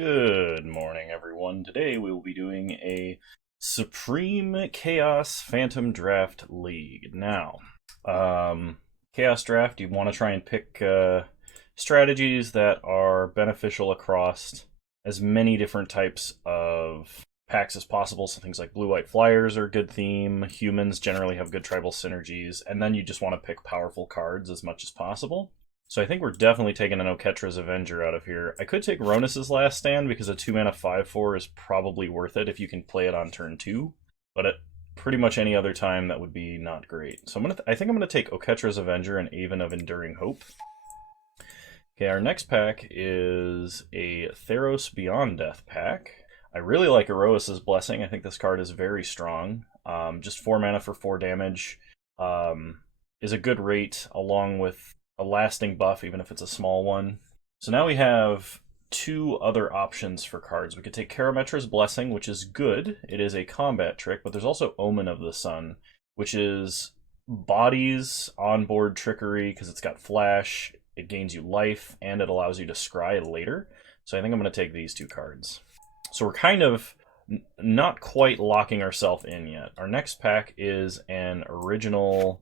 Good morning, everyone. Today we will be doing a Supreme Chaos Phantom Draft League. Now, Chaos Draft, you want to try and pick strategies that are beneficial across as many different types of packs as possible. So things like blue-white flyers are a good theme. Humans generally have good tribal synergies. And then you just want to pick powerful cards as much as possible. So I think we're definitely taking an Oketra's Avenger out of here. I could take Ronus's Last Stand because a 2-mana 5/4 is probably worth it if you can play it on turn 2. But at pretty much any other time, that would be not great. So I think I'm going to take Oketra's Avenger and Aven of Enduring Hope. Okay, our next pack is a Theros Beyond Death pack. I really like Erois's Blessing. I think this card is very strong. Just 4 mana for 4 damage is a good rate, along with a lasting buff, even if it's a small one. So now we have 2 other options for cards. We could take Karametra's Blessing, which is good. It is a combat trick, but there's also Omen of the Sun, which is bodies onboard trickery because it's got flash, it gains you life, and it allows you to scry later. So I think I'm going to take these 2 cards. So we're kind of not quite locking ourselves in yet. Our next pack is an original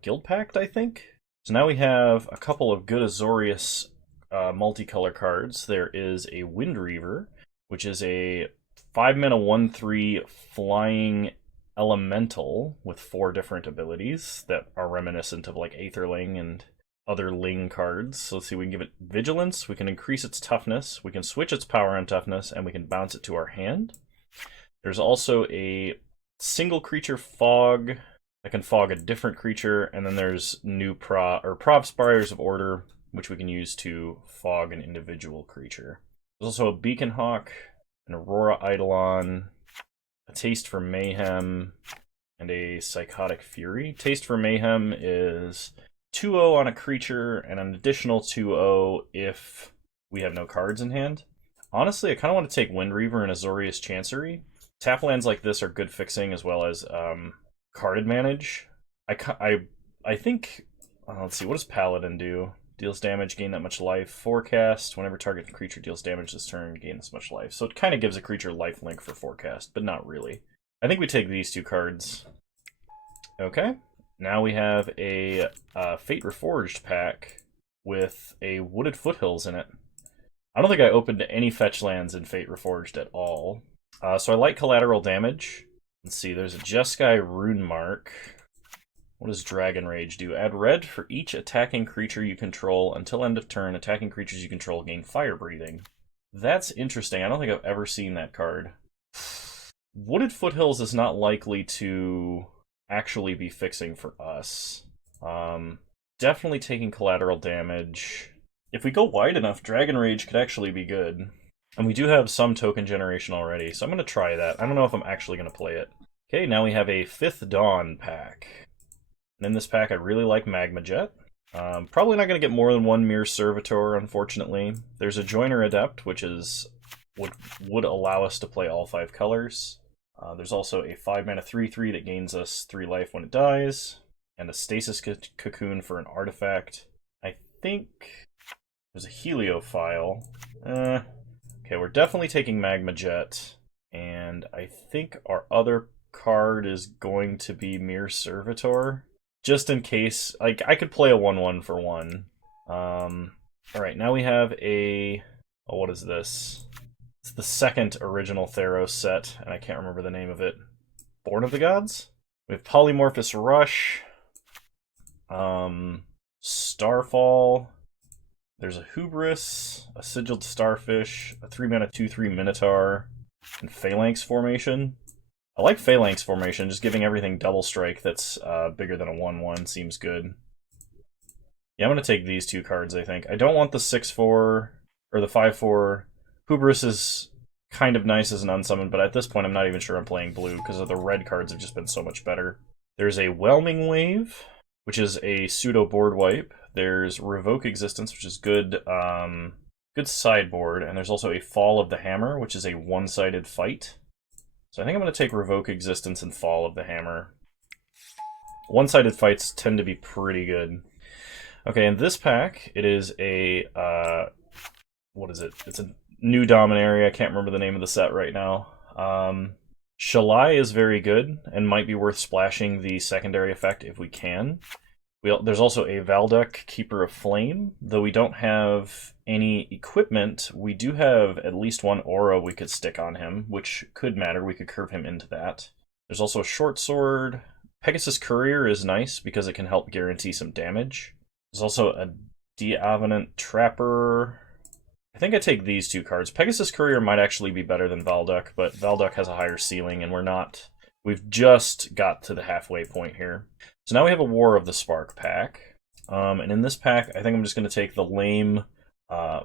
Guild Pact, I think. So now we have a couple of good Azorius multicolor cards. There is a Windreaver, which is a 5-mana 1/3 flying elemental with 4 different abilities that are reminiscent of like Aetherling and other Ling cards. So let's see, we can give it Vigilance, we can increase its toughness, we can switch its power and toughness, and we can bounce it to our hand. There's also a single creature Fog that can fog a different creature, and then there's new Prov Spires of Order, which we can use to fog an individual creature. There's also a Beacon Hawk, an Aurora Eidolon, a Taste for Mayhem, and a Psychotic Fury. Taste for Mayhem is 2/0 on a creature, and an additional 2/0 if we have no cards in hand. Honestly, I kind of want to take Windreaver and Azorius Chancery. Tap lands like this are good fixing, as well as card advantage. I think, let's see, what does Paladin do? Deals damage, gain that much life. Forecast, whenever target creature deals damage this turn, gain this much life. So it kind of gives a creature lifelink for Forecast, but not really. I think we take these 2 cards. Okay, now we have a Fate Reforged pack with a Wooded Foothills in it. I don't think I opened any fetch lands in Fate Reforged at all. So I like collateral damage. Let's see, there's a Jeskai Rune Mark. What does Dragon Rage do? Add red for each attacking creature you control. Until end of turn, attacking creatures you control gain fire breathing. That's interesting. I don't think I've ever seen that card. Wooded Foothills is not likely to actually be fixing for us. Definitely taking collateral damage. If we go wide enough, Dragon Rage could actually be good. And we do have some token generation already, so I'm going to try that. I don't know if I'm actually going to play it. Okay, now we have a 5th Dawn pack. And in this pack, I really like Magma Jet. Probably not going to get more than 1 Mere Servitor, unfortunately. There's a Joiner Adept, which is would allow us to play all 5 colors. There's also a 5-mana 3/3 that gains us 3 life when it dies. And a Stasis Cocoon for an artifact. I think there's a Heliophile. Okay, we're definitely taking Magma Jet, and I think our other card is going to be Mere Servitor, just in case. Like, I could play a 1/1 for 1. Alright, now we have a... Oh, what is this? It's the 2nd original Theros set, and I can't remember the name of it. Born of the Gods? We have Polymorphous Rush, Starfall. There's a Hubris, a Sigiled Starfish, a 3-mana 2/3 Minotaur, and Phalanx Formation. I like Phalanx Formation, just giving everything double strike that's bigger than a 1/1 seems good. Yeah, I'm going to take these 2 cards, I think. I don't want the 6/4, or the 5/4. Hubris is kind of nice as an unsummon, but at this point I'm not even sure I'm playing blue, because the red cards have just been so much better. There's a Whelming Wave, which is a pseudo board wipe. There's Revoke Existence, which is good, good sideboard, and there's also a Fall of the Hammer, which is a one-sided fight. So I think I'm going to take Revoke Existence and Fall of the Hammer. One-sided fights tend to be pretty good. Okay, in this pack, it is a, what is it? It's a new Dominaria. I can't remember the name of the set right now. Shalai is very good and might be worth splashing the secondary effect if we can. There's also a Valduk, Keeper of Flame. Though we don't have any equipment, we do have at least one aura we could stick on him, which could matter. We could curve him into that. There's also a Short Sword. Pegasus Courier is nice because it can help guarantee some damage. There's also a Diavenant Trapper. I think I take these two cards. Pegasus Courier might actually be better than Valduk, but Valduk has a higher ceiling, and we've just got to the halfway point here. So now we have a War of the Spark pack. And in this pack, I think I'm just going to take the lame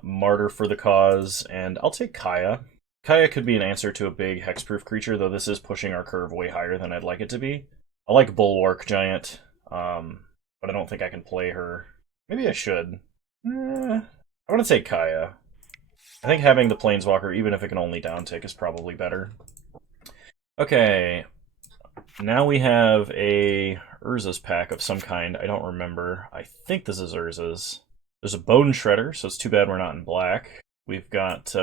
Martyr for the Cause, and I'll take Kaya. Kaya could be an answer to a big hexproof creature, though this is pushing our curve way higher than I'd like it to be. I like Bulwark Giant, but I don't think I can play her. Maybe I should. I want to take Kaya. I think having the Planeswalker, even if it can only downtick, is probably better. Okay, now we have a Urza's pack of some kind. I don't remember. I think this is Urza's. There's a Bone Shredder, so it's too bad we're not in black. We've got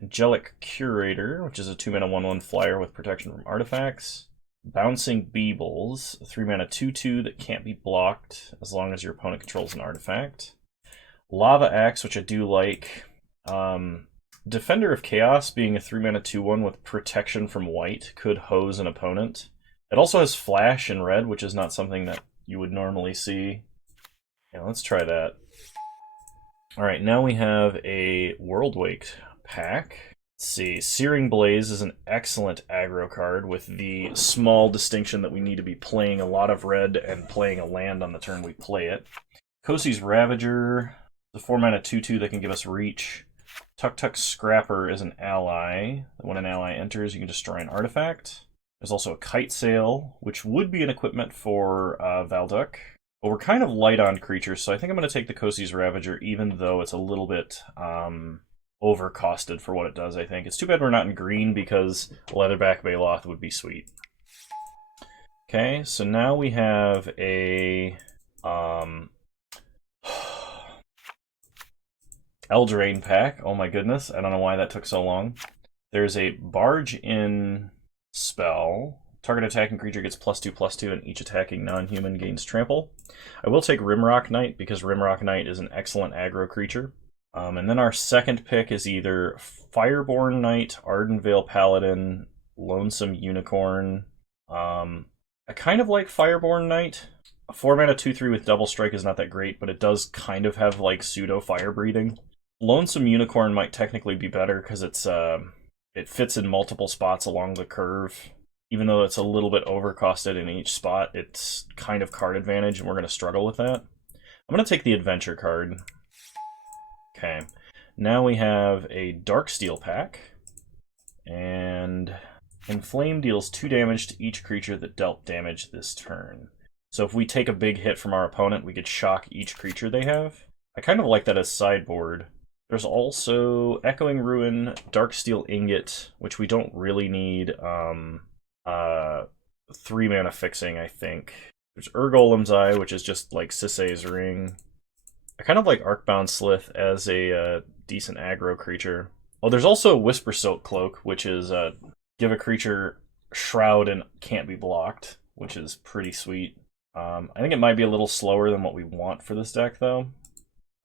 Angelic Curator, which is a 2-mana 1/1 flyer with protection from artifacts. Bouncing Beebles, a 3-mana 2/2 that can't be blocked as long as your opponent controls an artifact. Lava Axe, which I do like. Defender of Chaos, being a 3-mana 2/1 with protection from white, could hose an opponent. It also has Flash in red, which is not something that you would normally see. Yeah, let's try that. Alright, now we have a Worldwake pack. Let's see, Searing Blaze is an excellent aggro card with the small distinction that we need to be playing a lot of red and playing a land on the turn we play it. Kosi's Ravager, the 4-mana 2/2 that can give us reach. Tuk Tuk Scrapper is an ally. When an ally enters, you can destroy an artifact. There's also a Kite Sail, which would be an equipment for Valduk. But we're kind of light on creatures, so I think I'm going to take the Kosi's Ravager, even though it's a little bit overcosted for what it does, I think. It's too bad we're not in green, because Leatherback Baloth would be sweet. Okay, so now we have a Eldraine pack. Oh my goodness, I don't know why that took so long. There's a Barge In spell. Target attacking creature gets +2/+2, and each attacking non-human gains trample. I will take Rimrock Knight, because Rimrock Knight is an excellent aggro creature. And then our second pick is either Fireborn Knight, Ardenvale Paladin, Lonesome Unicorn. I kind of like Fireborn Knight. A 4-mana 2/3 with Double Strike is not that great, but it does kind of have like pseudo fire breathing. Lonesome Unicorn might technically be better because it fits in multiple spots along the curve. Even though it's a little bit overcosted in each spot, it's kind of card advantage, and we're going to struggle with that. I'm going to take the Adventure card. Okay, now we have a Darksteel pack, and Inflame deals 2 damage to each creature that dealt damage this turn. So if we take a big hit from our opponent, we could shock each creature they have. I kind of like that as sideboard. There's also Echoing Ruin, Darksteel Ingot, which we don't really need 3-mana fixing, I think. There's Urgolem's Eye, which is just like Sisay's Ring. I kind of like Arcbound Slith as a decent aggro creature. Oh, there's also Whisper Silk Cloak, which is give a creature Shroud and can't be blocked, which is pretty sweet. I think it might be a little slower than what we want for this deck, though.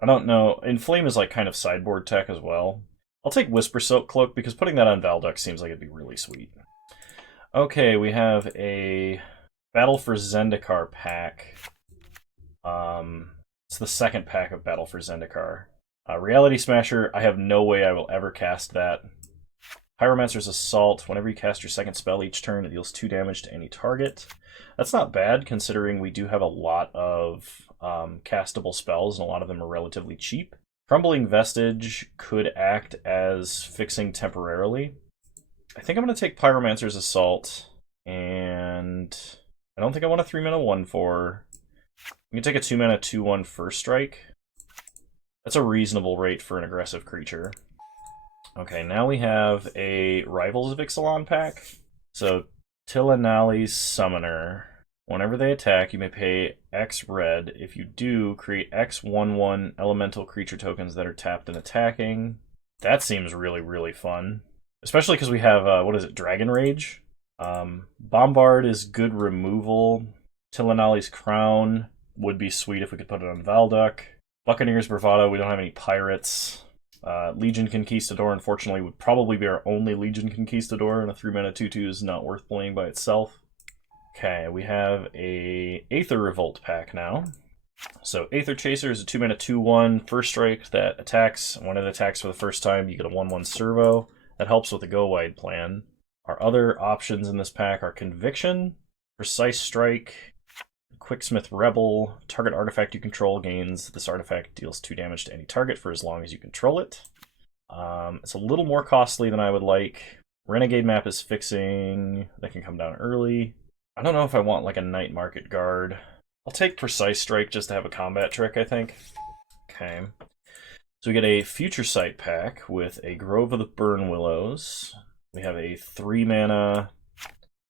I don't know. Inflame is like kind of sideboard tech as well. I'll take Whisper Silk Cloak, because putting that on Valduk seems like it'd be really sweet. Okay, we have a Battle for Zendikar pack. It's the second pack of Battle for Zendikar. Reality Smasher, I have no way I will ever cast that. Pyromancer's Assault, whenever you cast your second spell each turn, it deals 2 damage to any target. That's not bad, considering we do have a lot of castable spells, and a lot of them are relatively cheap. Crumbling Vestige could act as fixing temporarily. I think I'm going to take Pyromancer's Assault, and I don't think I want a 3-mana 1/4. I'm going to take a 2-mana 2/1 First Strike. That's a reasonable rate for an aggressive creature. Okay, now we have a Rivals of Ixalan pack. So, Tilanali's Summoner. Whenever they attack, you may pay X red. If you do, create X 1/1 elemental creature tokens that are tapped and attacking. That seems really, really fun. Especially because we have, what is it, Dragon Rage? Bombard is good removal. Tillinali's Crown would be sweet if we could put it on Valduk. Buccaneer's Bravado, we don't have any pirates. Legion Conquistador, unfortunately, would probably be our only Legion Conquistador, and a 3-mana 2/2 is not worth playing by itself. Okay, we have a Aether Revolt pack now. So Aether Chaser is a 2-mana 2/1 first strike that attacks. When it attacks for the first time, you get a 1/1 servo. That helps with the go wide plan. Our other options in this pack are Conviction, Precise Strike, Quicksmith Rebel. Target artifact you control gains. This artifact deals 2 damage to any target for as long as you control it. It's a little more costly than I would like. Renegade Map is fixing. That can come down early. I don't know if I want like a Night Market Guard. I'll take Precise Strike just to have a combat trick, I think. Okay. So we get a Future Sight pack with a Grove of the Burn Willows. We have a 3-mana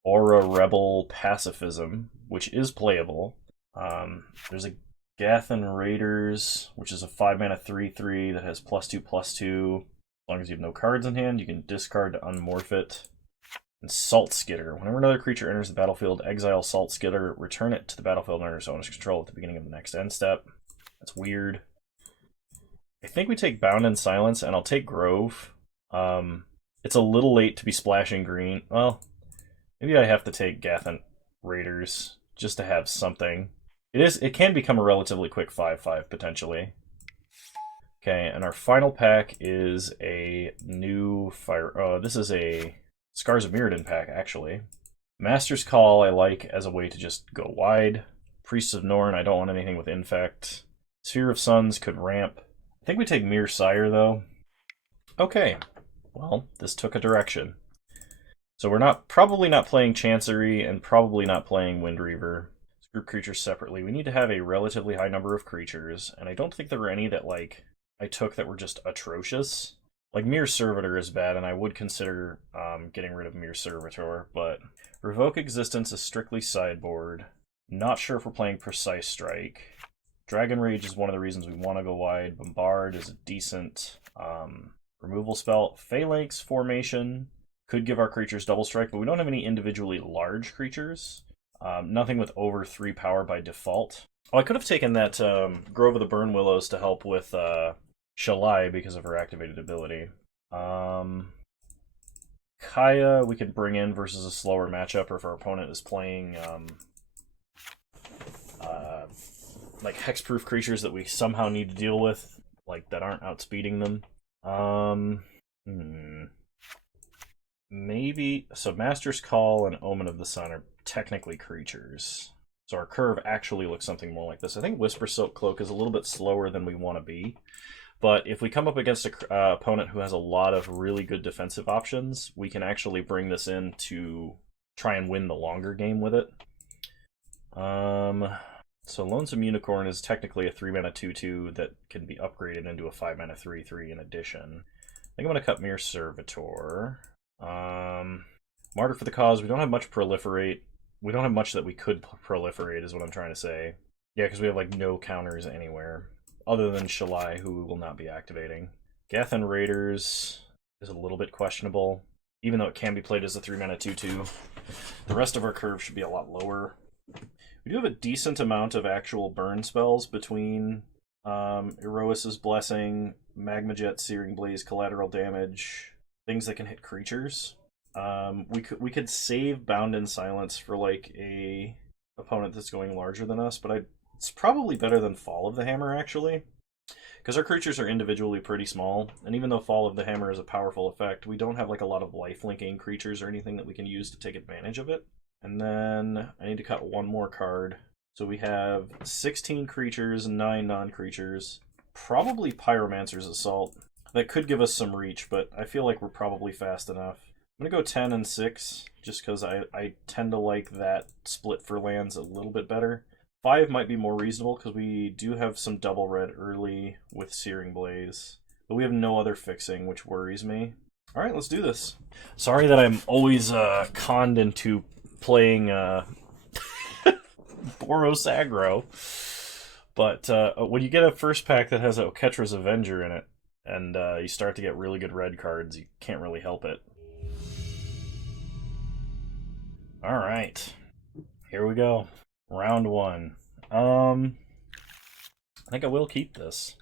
Aura Rebel Pacifism, which is playable. There's a Gathan Raiders, which is a 5-mana 3/3 that has +2/+2. As long as you have no cards in hand, you can discard to unmorph it. And Salt Skidder. Whenever another creature enters the battlefield, exile Salt Skidder, return it to the battlefield under its owner's control at the beginning of the next end step. That's weird. I think we take Bound in Silence, and I'll take Grove. It's a little late to be splashing green. Well, maybe I have to take Gathan Raiders just to have something. It can become a relatively quick 5/5 potentially. Okay, and our final pack is a new fire. Oh, this is a Scars of Mirrodin pack, actually. Master's Call I like as a way to just go wide. Priests of Norn, I don't want anything with Infect. Sphere of Suns could ramp. I think we take Mere Sire, though. Okay, well, this took a direction. So we're probably not playing Chancery and probably not playing Wind Reaver. Let's group creatures separately. We need to have a relatively high number of creatures, and I don't think there were any that, like, I took that were just atrocious. Like, Mere Servitor is bad, and I would consider getting rid of Mere Servitor, but Revoke Existence is strictly sideboard. Not sure if we're playing Precise Strike. Dragon Rage is one of the reasons we want to go wide. Bombard is a decent removal spell. Phalanx Formation could give our creatures double strike, but we don't have any individually large creatures. Nothing with over 3 power by default. Oh, I could have taken that Grove of the Burn Willows to help with Shalai because of her activated ability. Kaya we could bring in versus a slower matchup, or if our opponent is playing like hexproof creatures that we somehow need to deal with, like that aren't outspeeding them. Maybe so. Master's Call and Omen of the Sun are technically creatures, so our curve actually looks something more like this. I think Whisper Silk Cloak is a little bit slower than we want to be. But if we come up against an opponent who has a lot of really good defensive options, we can actually bring this in to try and win the longer game with it. So Lonesome Unicorn is technically a 3-mana 2/2 that can be upgraded into a 5-mana 3/3 in addition. I think I'm going to cut Mere Servitor. Martyr for the Cause, we don't have much proliferate. We don't have much that we could proliferate is what I'm trying to say. Yeah, because we have like no counters anywhere. Other than Shalai, who we will not be activating. Gathan Raiders is a little bit questionable, even though it can be played as a 3-mana 2/2. The rest of our curve should be a lot lower. We do have a decent amount of actual burn spells between Erois's Blessing, Magma Jet, Searing Blaze, Collateral Damage, things that can hit creatures. We could save Bound in Silence for like a opponent that's going larger than us, but it's probably better than Fall of the Hammer, actually. Because our creatures are individually pretty small, and even though Fall of the Hammer is a powerful effect, we don't have like a lot of life-linking creatures or anything that we can use to take advantage of it. And then I need to cut one more card. So we have 16 creatures and 9 non-creatures. Probably Pyromancer's Assault. That could give us some reach, but I feel like we're probably fast enough. I'm going to go 10 and 6, just because I tend to like that split for lands a little bit better. 5 might be more reasonable, because we do have some double red early with Searing Blaze. But we have no other fixing, which worries me. Alright, let's do this. Sorry that I'm always conned into playing Boros aggro. But when you get a first pack that has a Oketra's Avenger in it, and you start to get really good red cards, you can't really help it. Alright, here we go. Round one. I think I will keep this.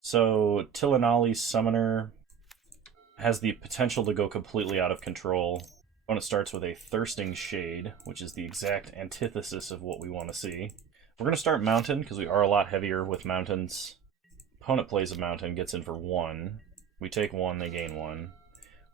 So, Tillinali's Summoner has the potential to go completely out of control. Opponent starts with a Thirsting Shade, which is the exact antithesis of what we want to see. We're going to start Mountain, because we are a lot heavier with Mountains. Opponent plays a Mountain, gets in for 1. We take 1, they gain 1.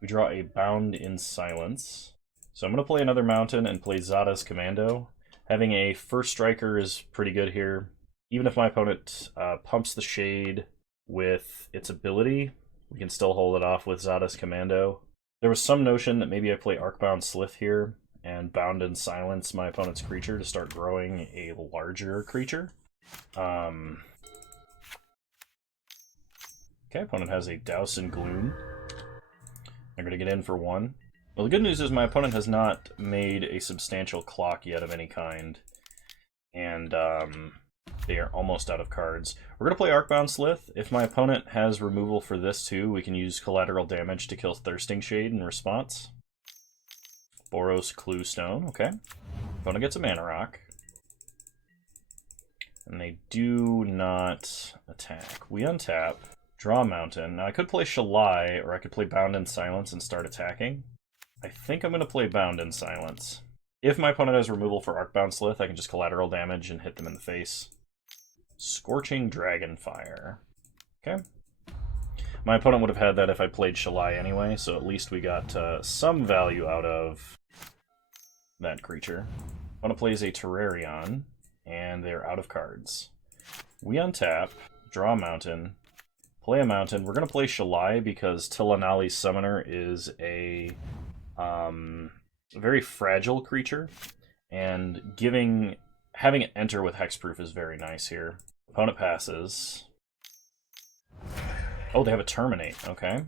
We draw a Bound in Silence. So I'm going to play another Mountain and play Zada's Commando. Having a First Striker is pretty good here. Even if my opponent pumps the Shade with its ability, we can still hold it off with Zada's Commando. There was some notion that maybe I play Arcbound Slith here and Bound in Silence my opponent's creature to start growing a larger creature. Okay, opponent has a Douse in Gloom. They're going to get in for 1. Well, the good news is my opponent has not made a substantial clock yet of any kind. And they are almost out of cards. We're going to play Arcbound Slith. If my opponent has removal for this too, we can use collateral damage to kill Thirsting Shade in response. Boros Cluestone, okay. Opponent gets a Mana Rock. And they do not attack. We untap, draw a Mountain. Now I could play Shalai, or I could play Bound in Silence and start attacking. I think I'm going to play Bound in Silence. If my opponent has removal for Arcbound Slith, I can just collateral damage and hit them in the face. Scorching Dragonfire. Okay. My opponent would have had that if I played Shalai anyway, so at least we got some value out of that creature. Opponent plays a Terrarion, and they're out of cards. We untap, draw a Mountain, play a Mountain. We're going to play Shalai because Tillinali's Summoner is a very fragile creature, and having it enter with Hexproof is very nice here. Opponent passes. Oh, they have a Terminate. Okay.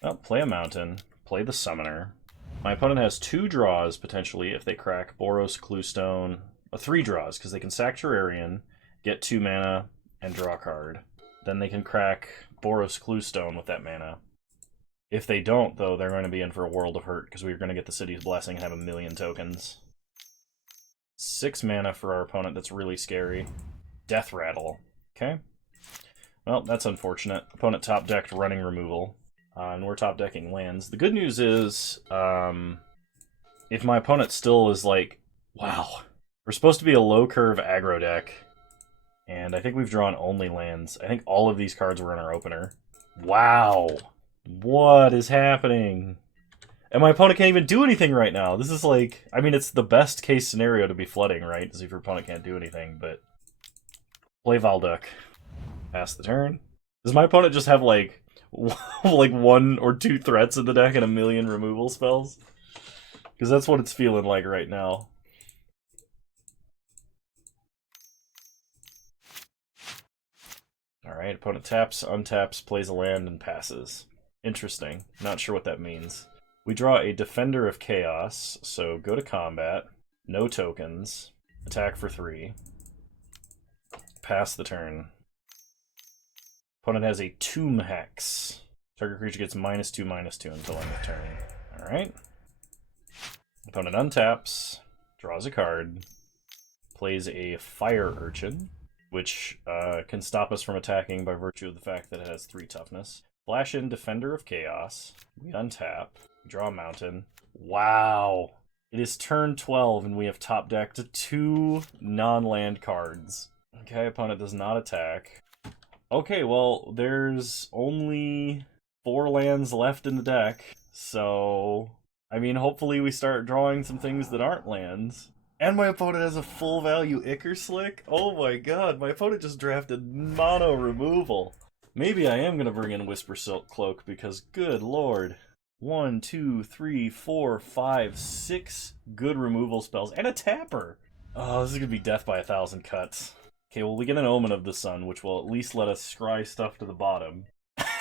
Well, play a Mountain. Play the Summoner. My opponent has 2 draws, potentially, if they crack Boros Cluestone. 3 draws, because they can sack Terrarion, get 2 mana, and draw a card. Then they can crack Boros Cluestone with that mana. If they don't, though, they're going to be in for a world of hurt, because we're going to get the City's Blessing and have 1,000,000 tokens. 6 mana for our opponent, that's really scary. Death Rattle. Okay. Well, that's unfortunate. Opponent top-decked running removal, and we're top-decking lands. The good news is, if my opponent still is like, wow, we're supposed to be a low-curve aggro deck, and I think we've drawn only lands. I think all of these cards were in our opener. Wow. What is happening? And my opponent can't even do anything right now. This is like, I mean, it's the best case scenario to be flooding, right? As if your opponent can't do anything, but play Valduk. Pass the turn. Does my opponent just have like 1 or 2 threats in the deck and 1,000,000 removal spells? Because that's what it's feeling like right now. Alright, opponent taps, untaps, plays a land, and passes. Interesting. Not sure what that means. We draw a Defender of Chaos, so go to combat, no tokens, attack for 3, pass the turn. Opponent has a Tomb Hex. Target creature gets -2/-2 until end of turn. Alright. Opponent untaps, draws a card, plays a Fire Urchin, which can stop us from attacking by virtue of the fact that it has 3 toughness. Flash in Defender of Chaos. We untap. Draw a Mountain. Wow. It is turn 12 and we have top decked 2 non-land cards. Okay, opponent does not attack. Okay, well, there's only 4 lands left in the deck. So, I mean, hopefully we start drawing some things that aren't lands. And my opponent has a full value Ichor Slick. Oh my god, my opponent just drafted mono removal. Maybe I am going to bring in Whisper Silk Cloak because, good lord. 1, 2, 3, 4, 5, 6 good removal spells. And a tapper! Oh, this is going to be death by 1,000 cuts. Okay, well, we get an Omen of the Sun, which will at least let us scry stuff to the bottom.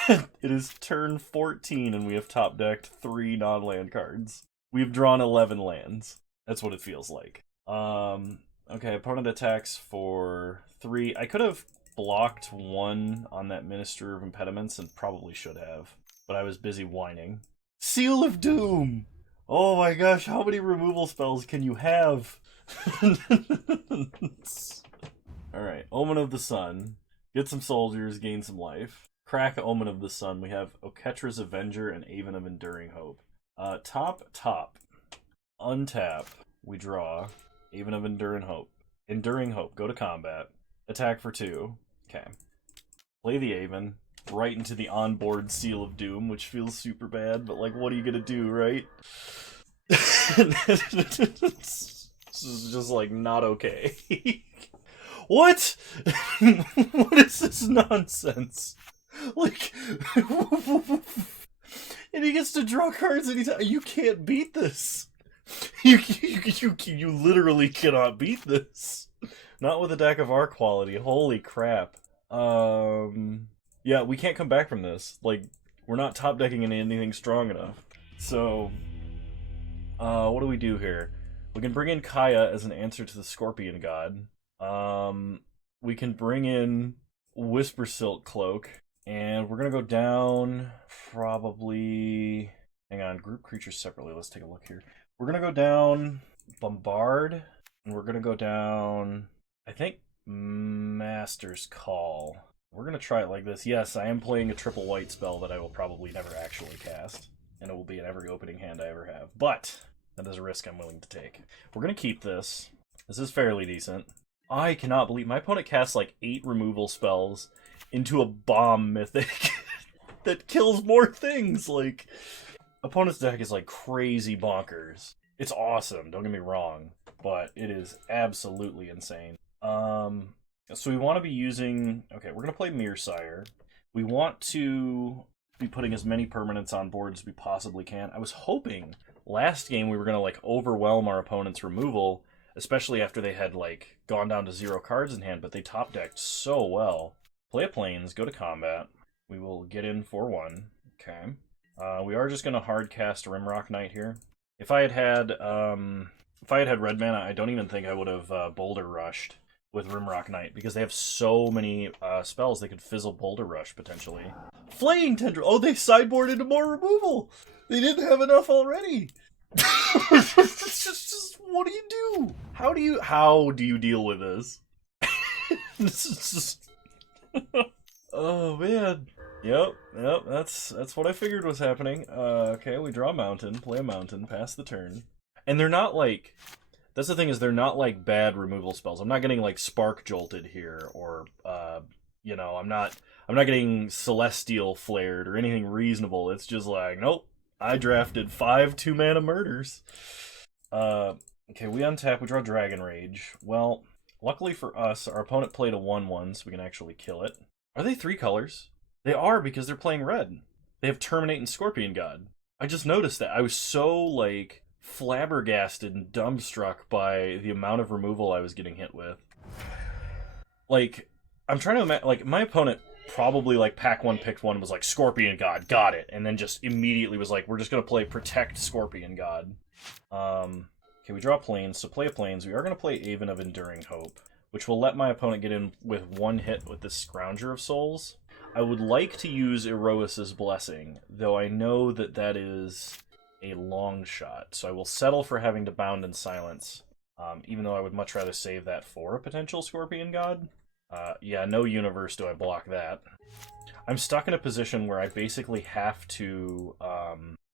It is turn 14 and we have top decked 3 non-land cards. We've drawn 11 lands. That's what it feels like. Okay, opponent attacks for 3. I could have blocked one on that Minister of Impediments and probably should have, but I was busy whining. Seal of Doom! Oh my gosh, how many removal spells can you have? Alright, Omen of the Sun. Get some soldiers, gain some life. Crack Omen of the Sun. We have Oketra's Avenger and Aven of Enduring Hope. Top. Untap. We draw. Aven of Enduring Hope. Enduring Hope. Go to combat. Attack for 2. Okay. Play the Aven. Right into the onboard Seal of Doom, which feels super bad, but like, what are you gonna do, right? This is just like not okay. What? What is this nonsense? Like, and he gets to draw cards anytime. You can't beat this. You literally cannot beat this. Not with a deck of our quality. Holy crap. Yeah, we can't come back from this. Like, we're not top decking into anything strong enough. So, what do we do here? We can bring in Kaya as an answer to the Scorpion God. We can bring in Whisper Silk Cloak. And we're gonna go down probably... Hang on, group creatures separately. Let's take a look here. We're gonna go down Bombard. And we're gonna go down... I think Master's Call. We're going to try it like this. Yes, I am playing a triple white spell that I will probably never actually cast. And it will be in every opening hand I ever have. But that is a risk I'm willing to take. We're going to keep this. This is fairly decent. I cannot believe my opponent casts like 8 removal spells into a bomb mythic that kills more things. Like, opponent's deck is like crazy bonkers. It's awesome, don't get me wrong. But it is absolutely insane. So we want to be using... Okay, we're going to play Mearsire. We want to be putting as many permanents on board as we possibly can. I was hoping last game we were going to, like, overwhelm our opponent's removal, especially after they had, like, gone down to 0 cards in hand, but they top-decked so well. Play a Plains, go to combat. We will get in for 1. Okay. We are just going to hard cast Rimrock Knight here. If I had had red mana, I don't even think I would have Boulder Rushed with Rimrock Knight, because they have so many spells they could fizzle Boulder Rush, potentially. Flaying Tendril! Oh, they sideboarded into more removal! They didn't have enough already! just, what do you do? How do you deal with this? This is just... Oh, man. Yep, that's what I figured was happening. Okay, we draw a mountain, play a mountain, pass the turn. And they're not like... That's the thing, is they're not like bad removal spells. I'm not getting like Spark Jolted here, or you know, I'm not getting Celestial Flared or anything reasonable. It's just like, nope, I drafted 5 2-mana murders. Okay, we untap, we draw Dragon Rage. Well, luckily for us, our opponent played a 1/1, so we can actually kill it. Are they 3 colors? They are, because they're playing red. They have Terminate and Scorpion God. I just noticed that. I was so like flabbergasted and dumbstruck by the amount of removal I was getting hit with. Like, I'm trying to imagine, like, my opponent probably, like, pack 1, picked 1, was like, Scorpion God, got it, and then just immediately was like, we're just gonna play Protect Scorpion God. Okay, we draw Plains, so play a Plains. We are gonna play Aven of Enduring Hope, which will let my opponent get in with 1 hit with this Scrounger of Souls. I would like to use Erois's Blessing, though I know that that is a long shot, so I will settle for having to Bound in Silence, even though I would much rather save that for a potential Scorpion God. Yeah, no universe do I block that. I'm stuck in a position where I basically have to,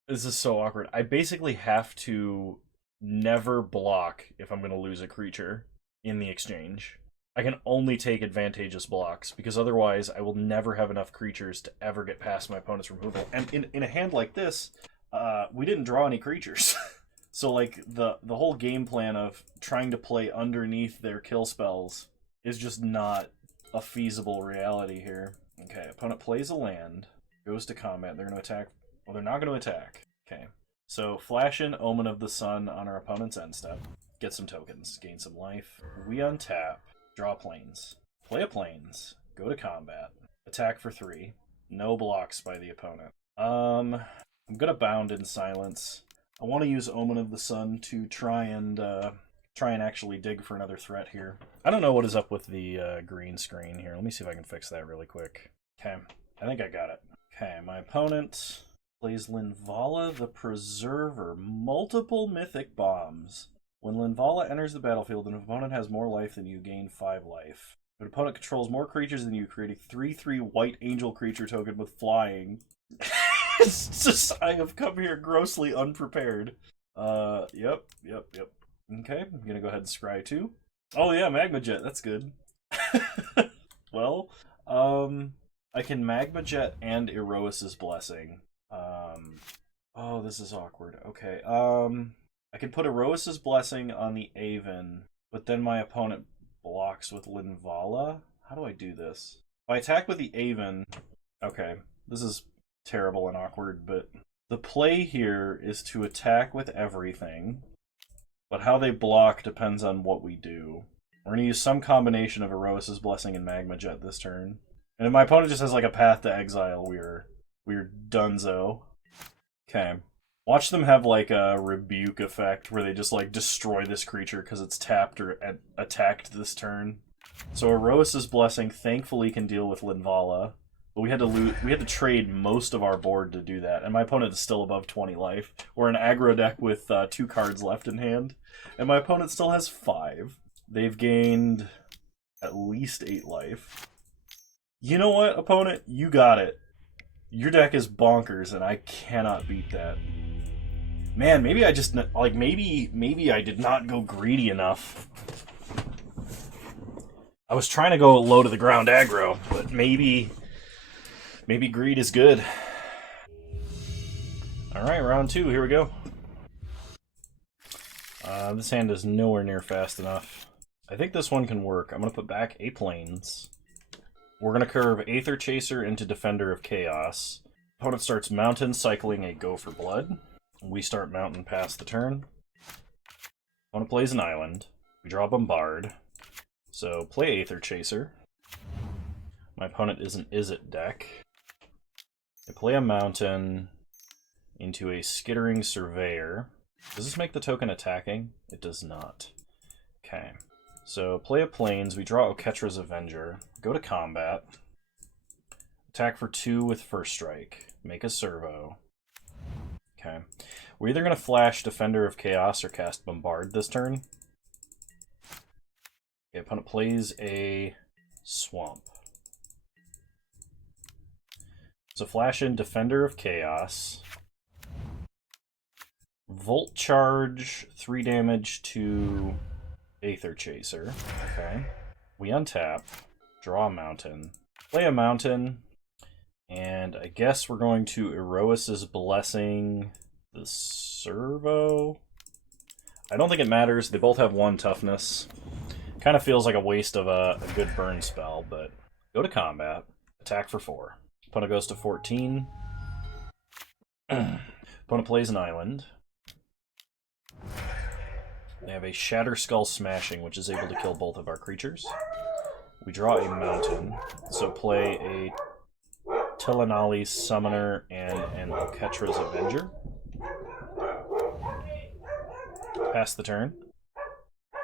this is so awkward, I basically have to never block if I'm going to lose a creature in the exchange. I can only take advantageous blocks, because otherwise I will never have enough creatures to ever get past my opponent's removal. And in a hand like this, we didn't draw any creatures. So, like, the whole game plan of trying to play underneath their kill spells is just not a feasible reality here. Okay, opponent plays a land, goes to combat. They're going to attack. Well, they're not going to attack. Okay, so flash in Omen of the Sun on our opponent's end step. Get some tokens, gain some life. We untap, draw Plains. Play a Plains, go to combat. Attack for 3. No blocks by the opponent. I'm gonna Bound in Silence. I want to use Omen of the Sun to try and try and actually dig for another threat here. I don't know what is up with the green screen here. Let me see if I can fix that really quick. Okay, I think I got it. Okay, my opponent plays Linvala the Preserver. Multiple mythic bombs. When Linvala enters the battlefield, an opponent has more life than you, gain 5 life. If an opponent controls more creatures than you, create a 3/3 white angel creature token with flying. It's just, I have come here grossly unprepared. Yep. Okay, I'm gonna go ahead and scry 2. Oh yeah, Magma Jet, that's good. Well, I can Magma Jet and Erois's Blessing. Oh, this is awkward. Okay, I can put Erois's Blessing on the Aven, but then my opponent blocks with Linvala? How do I do this? If I attack with the Aven... Okay, this is terrible and awkward, but the play here is to attack with everything, but how they block depends on what we do. We're going to use some combination of Erois's Blessing and Magma Jet this turn. And if my opponent just has like a Path to Exile, we're donezo. Okay. Watch them have like a Rebuke effect where they just like destroy this creature because it's tapped or attacked this turn. So Erois's Blessing thankfully can deal with Linvala, but we had to trade most of our board to do that, and my opponent is still above 20 life. We're an aggro deck with 2 cards left in hand, and my opponent still has 5. They've gained at least 8 life. You know what, opponent? You got it. Your deck is bonkers, and I cannot beat that. Man, maybe I just, like, maybe I did not go greedy enough. I was trying to go low to the ground aggro, but maybe greed is good. Alright, round 2, here we go. This hand is nowhere near fast enough. I think this one can work. I'm going to put back a Plains. We're going to curve Aether Chaser into Defender of Chaos. Opponent starts Mountain, cycling a Go for Blood. We start Mountain past the turn. Opponent plays an Island. We draw Bombard. So play Aether Chaser. My opponent is an Izzet deck. I play a Mountain into a Skittering Surveyor. Does this make the token attacking? It does not. Okay. So play a Plains, we draw Oketra's Avenger, go to combat, attack for 2 with First Strike, make a servo. Okay. We're either going to flash Defender of Chaos or cast Bombard this turn. Okay, opponent plays a Swamp. So flash in Defender of Chaos. Volt Charge, 3 damage to Aether Chaser. Okay. We untap, draw a Mountain, play a Mountain, and I guess we're going to Erois's Blessing the servo. I don't think it matters. They both have 1 toughness. Kind of feels like a waste of a good burn spell, but go to combat, attack for 4. Opponent goes to 14. Opponent plays an Island. They have a Shatter Skull Smashing, which is able to kill both of our creatures. We draw a Mountain, so play a Tilanali's Summoner and an Oketra's Avenger. Pass the turn.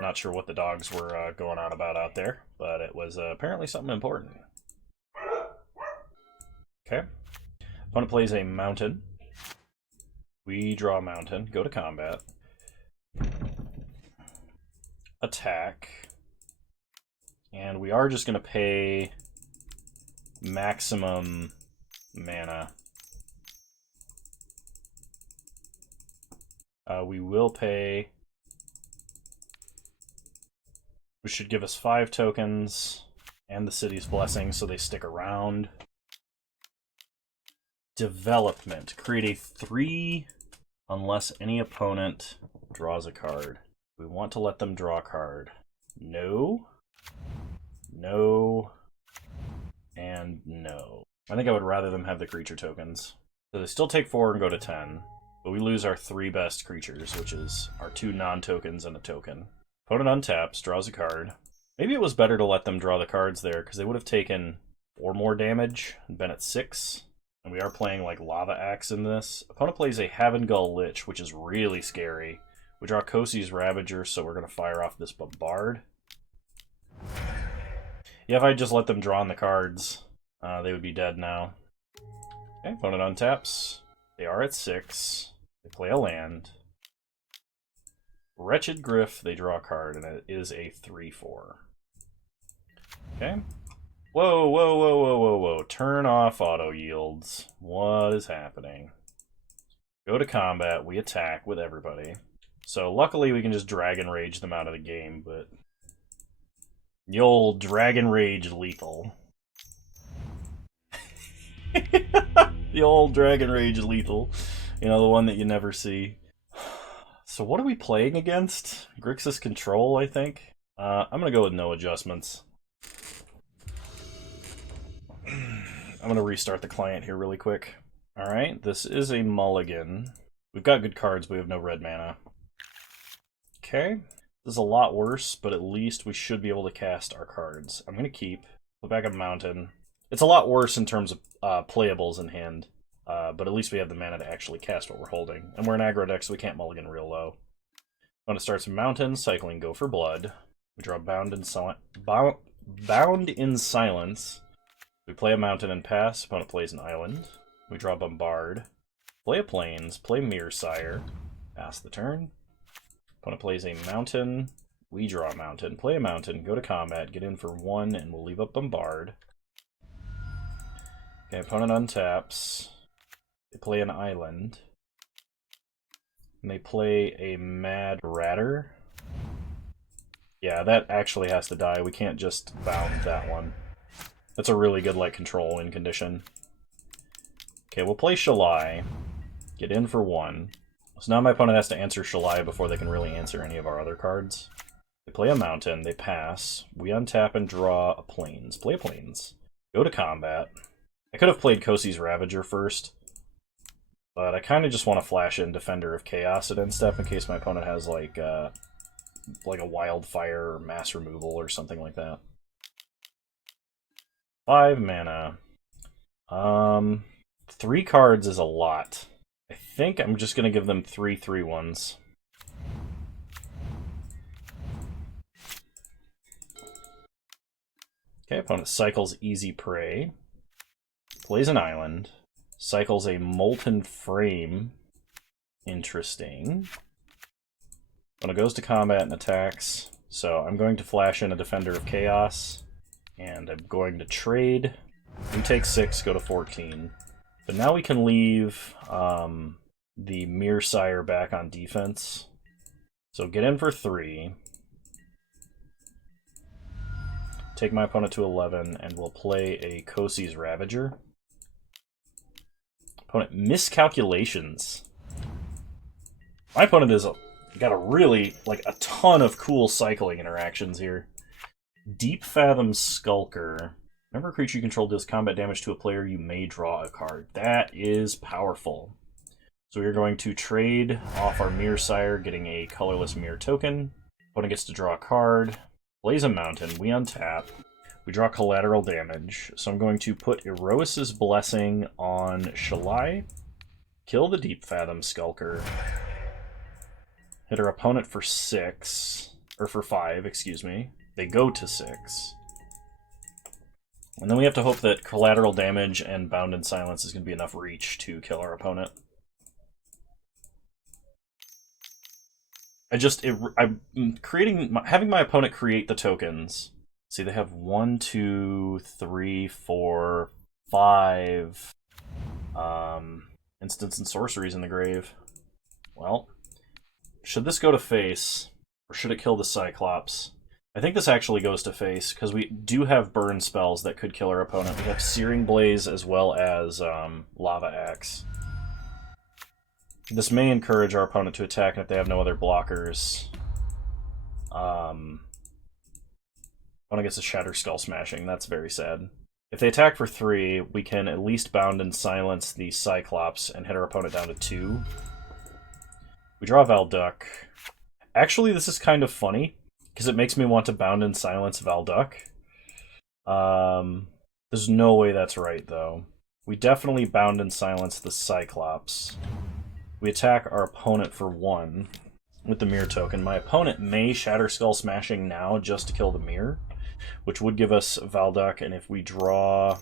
Not sure what the dogs were going on about out there, but it was apparently something important. Okay. Opponent plays a Mountain. We draw a Mountain, go to combat. Attack. And we are just going to pay maximum mana. We will pay... which should give us 5 tokens and the City's Blessing, so they stick around. Development. Create a 3 unless any opponent draws a card. We want to let them draw a card. No. No. And no. I think I would rather them have the creature tokens. So they still take 4 and go to 10, but we lose our 3 best creatures, which is our 2 non-tokens and a token. Opponent untaps, draws a card. Maybe it was better to let them draw the cards there, because they would have taken 4 more damage and been at 6. And we are playing like Lava Axe in this. Opponent plays a Havengull Lich, which is really scary. We draw Kosi's Ravager, so we're going to fire off this Bombard. Yeah, if I just let them draw on the cards, they would be dead now. Okay, opponent untaps. They are at 6. They play a land. Wretched Griff, they draw a card, and it is a 3/4. Okay. Whoa, whoa, whoa, whoa, whoa, whoa. Turn off auto yields. What is happening? Go to combat, we attack with everybody. So luckily we can just Dragon Rage them out of the game, but the old Dragon Rage lethal. The old Dragon Rage lethal. You know, the one that you never see. So what are we playing against? Grixis Control, I think. I'm going to go with no adjustments. I'm going to restart the client here really quick. Alright, this is a mulligan. We've got good cards, but we have no red mana. Okay. This is a lot worse, but at least we should be able to cast our cards. I'm going to keep. Put back a mountain. It's a lot worse in terms of playables in hand. But at least we have the mana to actually cast what we're holding. And we're an aggro deck, so we can't mulligan real low. When it starts mountain, cycling Go for Blood. We draw Bound in Silence. We play a mountain and pass. Opponent plays an island. We draw Bombard. Play a Plains. Play Mirror, pass the turn. Opponent plays a mountain. We draw a mountain. Play a mountain. Go to combat. Get in for 1, and we'll leave up Bombard. Okay, opponent untaps. They play an island. And they play a Mad Ratter. Yeah, that actually has to die. We can't just bound that one. That's a really good, like, control win condition. Okay, we'll play Shalai. Get in for 1. So now my opponent has to answer Shalai before they can really answer any of our other cards. They play a mountain. They pass. We untap and draw a Plains. Play a Plains. Go to combat. I could have played Kosi's Ravager first. But I kind of just want to flash in Defender of Chaos at end step in case my opponent has like a Wildfire or Mass Removal or something like that. 5 mana. 3 cards is a lot. I think I'm just going to give them 3 3/1s. Okay, opponent cycles Easy Prey. Plays an island. Cycles a Molten Frame. Interesting. When it goes to combat and attacks, so I'm going to flash in a Defender of Chaos, and I'm going to trade. We take 6, go to 14. But now we can leave the Mirror back on defense. So get in for 3. Take my opponent to 11, and we'll play a Kosi's Ravager. Opponent miscalculations. My opponent is got a really, like, a ton of cool cycling interactions here. Deep Fathom Skulker. Whenever a creature you control deals combat damage to a player, you may draw a card. That is powerful. So we're going to trade off our Mirror, getting a colorless Mirror token. Opponent gets to draw a card. Plays a mountain. We untap. We draw collateral damage. So I'm going to put Erois's Blessing on Shalai. Kill the Deep Fathom Skulker. Hit our opponent for 6. Or for 5, excuse me. They go to 6. And then we have to hope that collateral damage and Bound in Silence is going to be enough reach to kill our opponent. I'm having my opponent create the tokens. See, they have 1, 2, 3, 4, 5 instants and sorceries in the grave. Well, should this go to face, or should it kill the Cyclops? I think this actually goes to face, because we do have burn spells that could kill our opponent. We have Searing Blaze as well as Lava Axe. This may encourage our opponent to attack, and if they have no other blockers, opponent gets a Shatter Skull Smashing. That's very sad. If they attack for 3, we can at least Bound and Silence the Cyclops and hit our opponent down to 2. We draw Valduck. Actually, this is kind of funny, because it makes me want to Bound and Silence Valduck. There's no way that's right, though. We definitely Bound and Silence the Cyclops. We attack our opponent for 1. with the mirror token. My opponent may Shatter Skull Smashing now just to kill the mirror, which would give us Valduk, and if we draw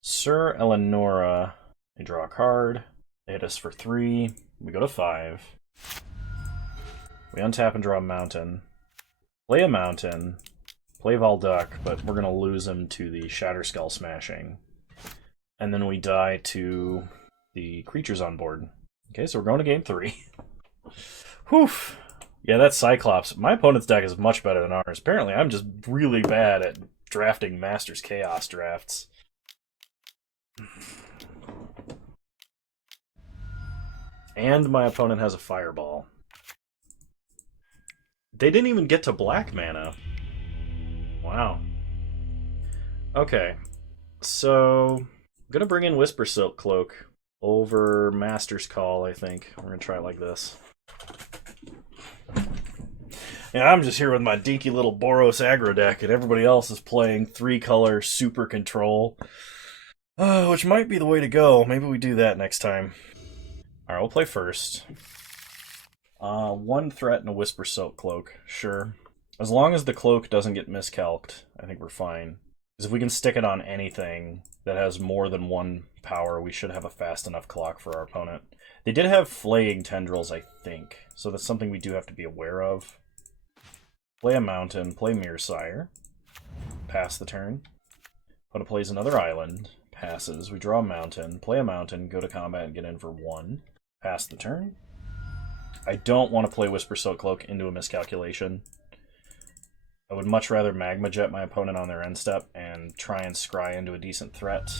Sir Eleonora, they draw a card, they hit us for 3, we go to 5. We untap and draw a mountain. Play a mountain, play Valduk, but we're going to lose him to the Shatter Skull Smashing. And then we die to the creatures on board. Okay, so we're going to game 3. Whew. Yeah, that's Cyclops. My opponent's deck is much better than ours. Apparently, I'm just really bad at drafting Masters Chaos drafts. And my opponent has a Fireball. They didn't even get to black mana. Wow. Okay. So, I'm going to bring in Whisper Silk Cloak over Master's Call, I think. We're going to try it like this. Yeah, I'm just here with my dinky little Boros aggro deck, and everybody else is playing 3-color Super Control. Which might be the way to go. Maybe we do that next time. Alright, we'll play first. 1 threat and a Whisper Silk Cloak. Sure. As long as the cloak doesn't get miscalced, I think we're fine. Because if we can stick it on anything that has more than 1 power, we should have a fast enough clock for our opponent. They did have Flaying Tendrils, I think, so that's something we do have to be aware of. Play a mountain, play Mirror, pass the turn. Opponent plays another island, passes. We draw a mountain, play a mountain, go to combat and get in for 1. Pass the turn. I don't want to play Whisper Silk Cloak into a miscalculation. I would much rather Magma Jet my opponent on their end step and try and scry into a decent threat.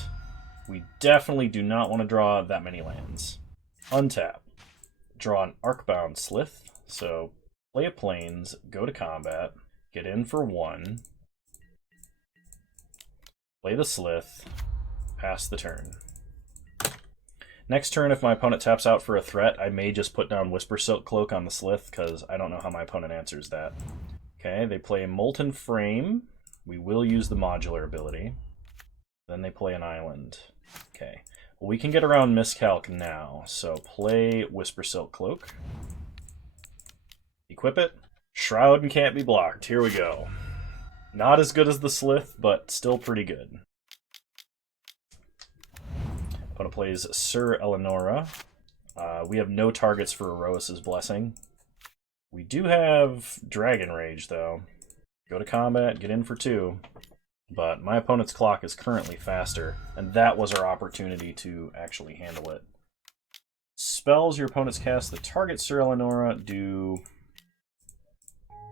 We definitely do not want to draw that many lands. Untap. Draw an Arcbound Slith. So play a Plains, go to combat, get in for 1. Play the Slith, pass the turn. Next turn, if my opponent taps out for a threat, I may just put down Whisper Silk Cloak on the Slith, because I don't know how my opponent answers that. Okay, they play Molten Frame. We will use the modular ability. Then they play an island. Okay, well, we can get around Miscalc now, so play Whisper Silk Cloak. Equip it. Shroud and can't be blocked. Here we go. Not as good as the Slith, but still pretty good. Opponent plays Sir Eleonora. We have no targets for Erois's Blessing. We do have Dragon Rage, though. Go to combat, get in for 2. But my opponent's clock is currently faster, and that was our opportunity to actually handle it. Spells your opponent's cast that target Sir Eleonora do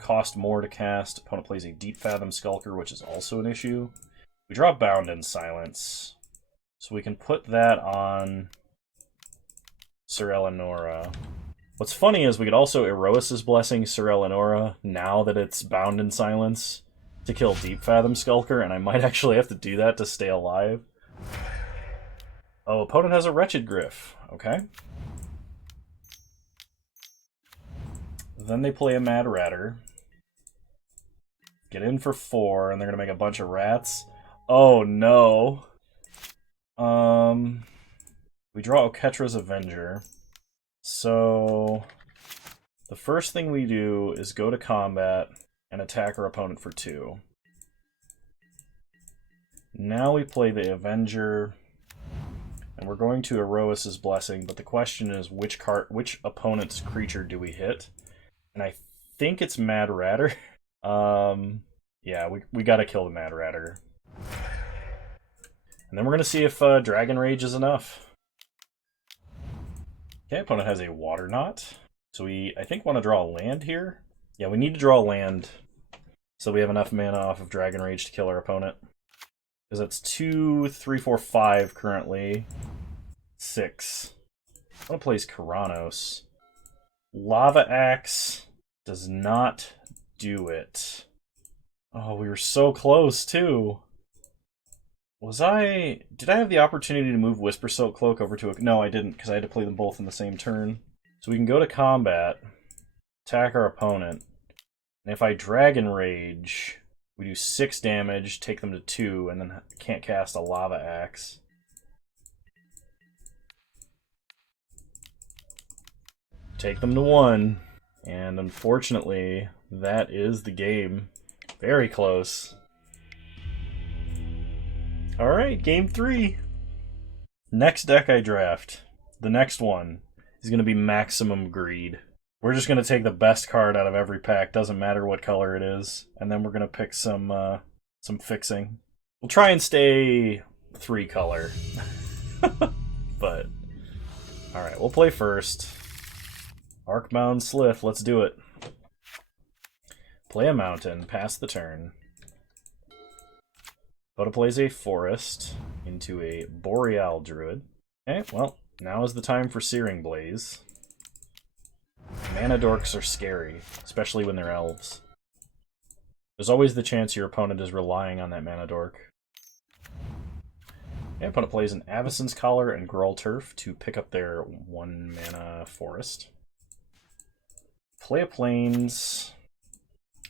cost more to cast. Opponent plays a Deep Fathom Skulker, which is also an issue. We draw Bound in Silence. So we can put that on Sir Eleonora. What's funny is we could also Erois's Blessing Sir Eleonora now that it's Bound in Silence to kill Deep Fathom Skulker, and I might actually have to do that to stay alive. Oh, opponent has a Wretched Gryph. Okay. Then they play a Mad Ratter. Get in for 4, and they're going to make a bunch of rats. Oh, no. We draw Oketra's Avenger. So the first thing we do is go to combat and attack our opponent for 2. Now we play the Avenger, and we're going to Erois's Blessing, but the question is which opponent's creature do we hit? And I think it's Mad Ratter. Yeah, we gotta kill the Mad Ratter. And then we're gonna see if Dragon Rage is enough. Okay, opponent has a Water Knot. So we, I think, want to draw a land here. Yeah, we need to draw a land so we have enough mana off of Dragon Rage to kill our opponent. Because that's 2, 3, 4, 5 currently. 6. Opponent plays Karanos. Lava Axe does not do it. Oh, we were so close, too. Did I have the opportunity to move Whisper Silk Cloak over to a... No, I didn't, because I had to play them both in the same turn. So we can go to combat, attack our opponent, and if I Dragon Rage, we do 6 damage, take them to 2, and then can't cast a Lava Axe. take them to 1. And unfortunately, that is the game. Very close. Alright, game 3. Next deck I draft. The next one is going to be Maximum Greed. We're just going to take the best card out of every pack, doesn't matter what color it is, and then we're going to pick some fixing. We'll try and stay 3 color. But, alright, we'll play first. Arcbound Slith, let's do it. Play a mountain, pass the turn. Boda plays a forest into a Boreal Druid. Okay, well, now is the time for Searing Blaze. Mana dorks are scary, especially when they're elves. There's always the chance your opponent is relying on that mana dork. Okay, opponent plays an Avacyn's Collar and Gruul Turf to pick up their 1 mana forest. Play a Plains.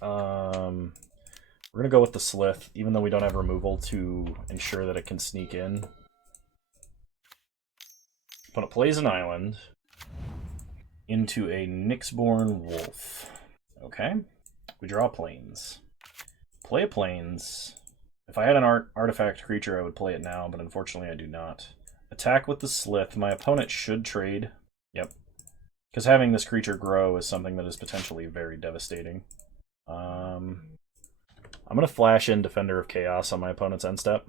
We're going to go with the Slith, even though we don't have removal to ensure that it can sneak in. Opponent plays an island into a Nyxborn Wolf. Okay. We draw Plains. Play a Plains. If I had an artifact creature, I would play it now, but unfortunately I do not. Attack with the Slith. My opponent should trade. Yep. Because having this creature grow is something that is potentially very devastating. I'm going to flash in Defender of Chaos on my opponent's end step.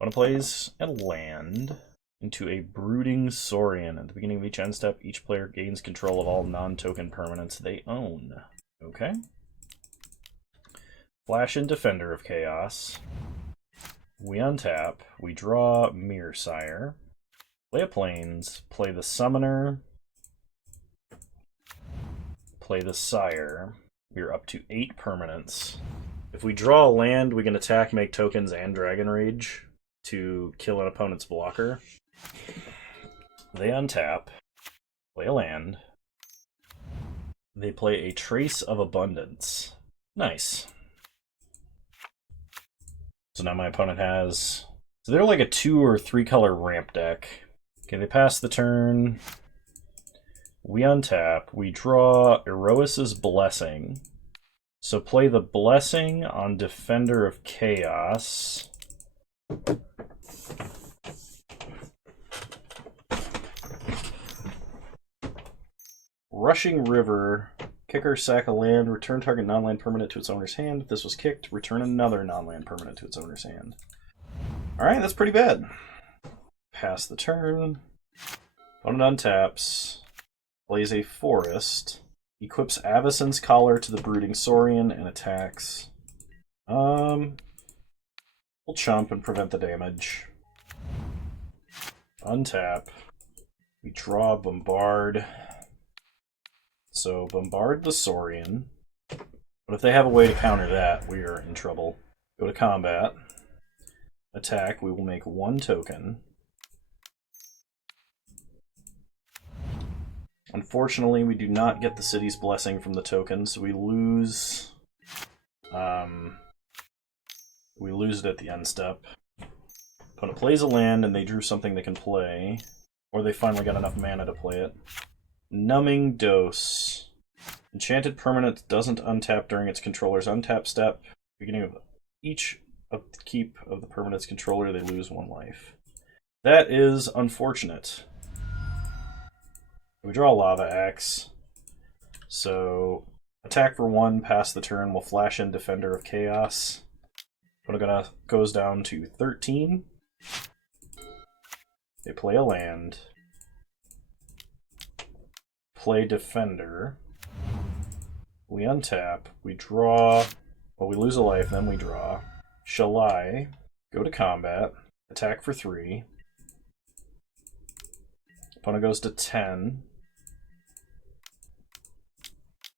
Opponent plays a land into a Brooding Saurian. At the beginning of each end step, each player gains control of all non-token permanents they own. Okay. Flash in Defender of Chaos. We untap. We draw Mirror. Play a Plains. Play the Summoner. Play the Sire. We're up to 8 permanents. If we draw a land, we can attack, make tokens, and Dragon Rage to kill an opponent's blocker. They untap. Play a land. They play a Trace of Abundance. Nice. So now my opponent has... So they're like a 2 or 3 color ramp deck. Okay, they pass the turn. We untap. We draw Erois's Blessing. So play the Blessing on Defender of Chaos. Rushing River. Kicker, sack a land, return target non-land permanent to its owner's hand. If this was kicked, return another non-land permanent to its owner's hand. Alright, that's pretty bad. Pass the turn. Opponent untaps. Plays a forest. Equips Avacyn's Collar to the Brooding Saurian and attacks. We'll chump and prevent the damage. Untap. We draw Bombard. So bombard the Saurian. But if they have a way to counter that, we are in trouble. Go to combat. Attack. We will make 1 token. Unfortunately, we do not get the City's Blessing from the token, so we lose. We lose it at the end step. Opponent plays a land, and they drew something they can play, or they finally got enough mana to play it. Numbing Dose. Enchanted permanent doesn't untap during its controller's untap step. Beginning of each upkeep of the permanent's controller, they lose 1 life. That is unfortunate. We draw Lava Axe. So, attack for 1, pass the turn, we'll flash in Defender of Chaos. Opponent goes down to 13. They play a land. Play Defender. We untap. We draw. Well, we lose a life, then we draw. Shalai. Go to combat. Attack for 3. Opponent goes to 10.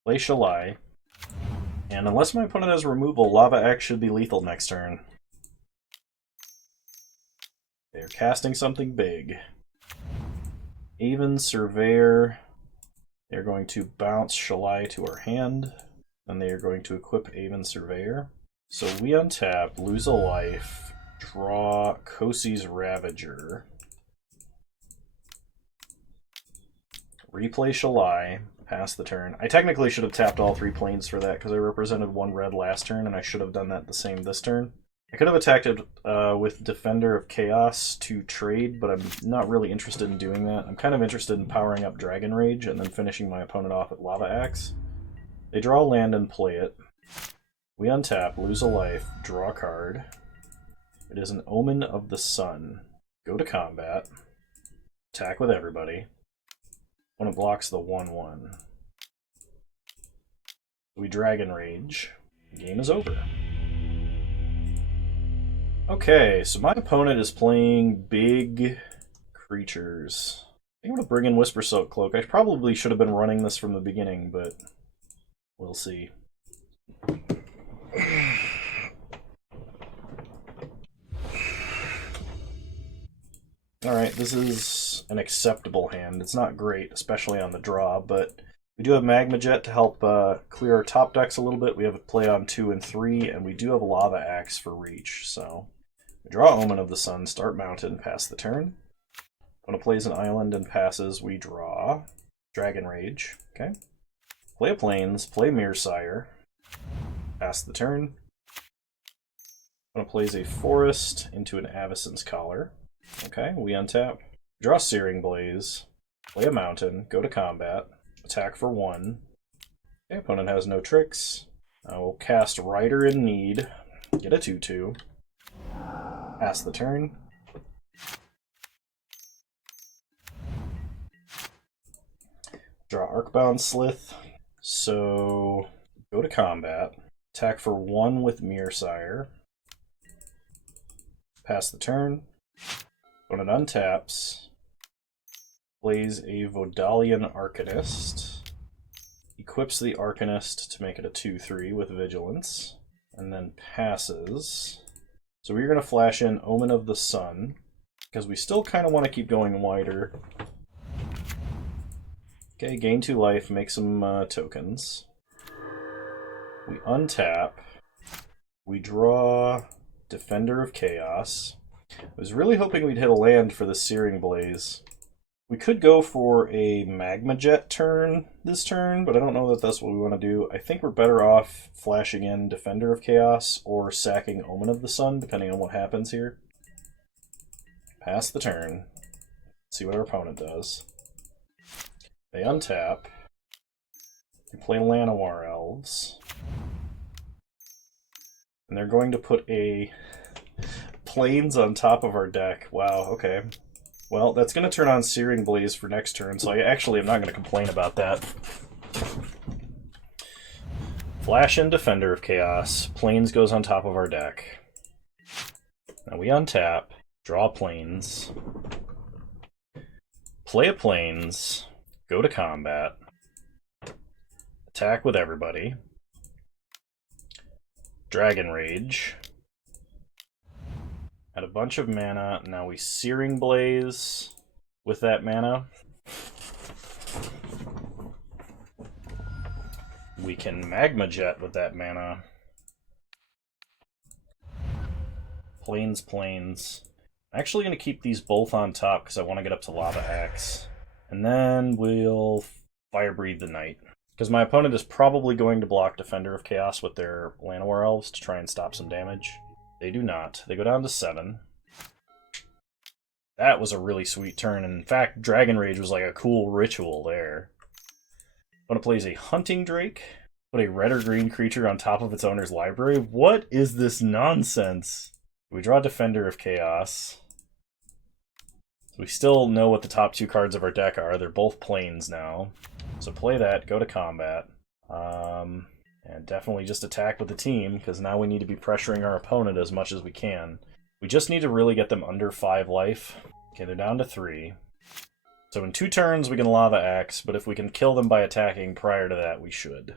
Play Shalai. And unless my opponent has removal, Lava Axe should be lethal next turn. They're casting something big. Aven Surveyor. They're going to bounce Shalai to our hand. Then they are going to equip Aven Surveyor. So we untap, lose a life, draw Kosi's Ravager. replay Shalai, pass the turn. I technically should have tapped all 3 planes for that because I represented 1 red last turn, and I should have done that the same this turn. I could have attacked it with Defender of Chaos to trade, but I'm not really interested in doing that. I'm kind of interested in powering up Dragon Rage and then finishing my opponent off with Lava Axe. They draw land and play it. We untap, lose a life, draw a card. It is an Omen of the Sun. Go to combat. Attack with everybody. When it blocks the 1/1. We Dragon Rage. The game is over. Okay, so my opponent is playing big creatures. I'm going to bring in Whisper Silk Cloak. I probably should have been running this from the beginning, but we'll see. Alright, this is an acceptable hand. It's not great, especially on the draw, but we do have Magma Jet to help clear our top decks a little bit. We have a play on 2 and 3, and we do have Lava Axe for reach, so we draw Omen of the Sun, start Mountain, pass the turn. When it plays an island and passes, we draw Dragon Rage. Okay. Play a Plains, play Mirror, pass the turn. When it plays a Forest into an Avacyn's Collar. Okay, we untap. Draw Searing Blaze, play a Mountain, go to combat, attack for 1. Okay, opponent has no tricks. We'll cast Rider in Need, get a 2/2. Pass the turn. Draw Arcbound Slith. So, go to combat. Attack for 1 with Mirror. Pass the turn. When it untaps, plays a Vodalian Arcanist. Equips the Arcanist to make it a 2/3 with Vigilance. And then passes. So we're going to flash in Omen of the Sun, because we still kind of want to keep going wider. Okay, gain 2 life, make some tokens. We untap. We draw Defender of Chaos. I was really hoping we'd hit a land for the Searing Blaze. We could go for a Magma Jet turn this turn, but I don't know that that's what we want to do. I think we're better off flashing in Defender of Chaos or sacking Omen of the Sun, depending on what happens here. Pass the turn. See what our opponent does. They untap. They play Llanowar Elves. And they're going to put a Plains on top of our deck. Wow, okay. Well, that's going to turn on Searing Blaze for next turn, so I actually am not going to complain about that. Flash in Defender of Chaos. Plains goes on top of our deck. Now we untap, draw Plains, play a Plains, go to combat, attack with everybody, Dragon Rage, add a bunch of mana. Now we Searing Blaze with that mana. We can Magma Jet with that mana. Plains. I'm actually going to keep these both on top because I want to get up to Lava Axe. And then we'll Fire Breathe the Night. Because my opponent is probably going to block Defender of Chaos with their Llanowar Elves to try and stop some damage. They do not. They go down to 7. That was a really sweet turn. And in fact, Dragon Rage was like a cool ritual there. When it plays a Hunting Drake, put a red or green creature on top of its owner's library. What is this nonsense? We draw Defender of Chaos. So we still know what the top 2 cards of our deck are. They're both Plains now. So play that, go to combat. And definitely just attack with the team, because now we need to be pressuring our opponent as much as we can. We just need to really get them under 5 life. Okay, they're down to 3. So in 2 turns we can Lava Axe, but if we can kill them by attacking prior to that, we should.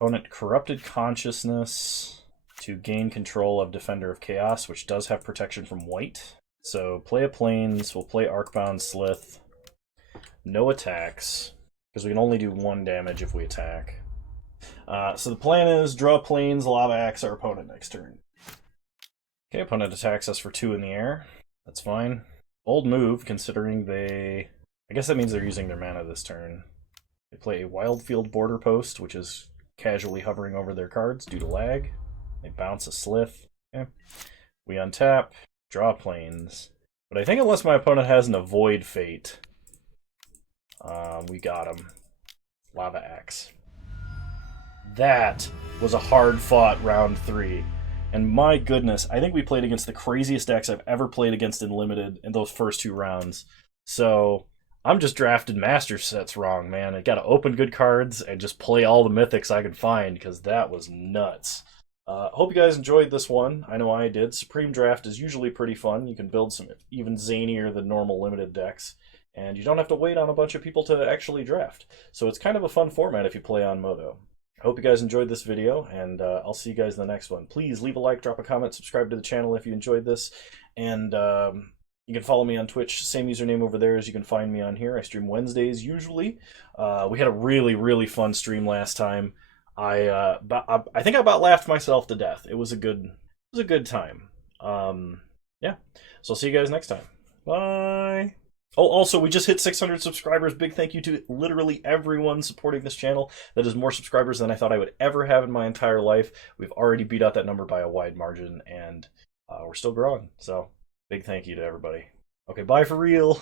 Opponent Corrupted Consciousness to gain control of Defender of Chaos, which does have protection from white. So play a Plains, we'll play Arcbound Slith. No attacks, because we can only do 1 damage if we attack. So the plan is draw Plains, Lava Axe our opponent next turn. Okay, opponent attacks us for 2 in the air. That's fine. Bold move, considering they I guess that means they're using their mana this turn. They play a Wildfield Border Post, which is casually hovering over their cards due to lag. They bounce a Slith. Okay. We untap, draw planes. But I think unless my opponent has an Avoid Fate, we got him. Lava Axe. That was a hard-fought round 3. And my goodness, I think we played against the craziest decks I've ever played against in Limited in those first 2 rounds. So I'm just drafting Master Sets wrong, man. I gotta open good cards and just play all the Mythics I could find, because that was nuts. Hope you guys enjoyed this one. I know I did. Supreme Draft is usually pretty fun. You can build some even zanier than normal Limited decks, and you don't have to wait on a bunch of people to actually draft. So it's kind of a fun format if you play on Moto. I hope you guys enjoyed this video, and I'll see you guys in the next one. Please leave a like, drop a comment, subscribe to the channel if you enjoyed this, and you can follow me on Twitch. Same username over there as you can find me on here. I stream Wednesdays usually. We had a really fun stream last time. I think I about laughed myself to death. It was a good time. Yeah. So I'll see you guys next time. Bye. Oh, also, we just hit 600 subscribers. Big thank you to literally everyone supporting this channel. That is more subscribers than I thought I would ever have in my entire life. We've already beat out that number by a wide margin, and we're still growing. So, big thank you to everybody. Okay, bye for real.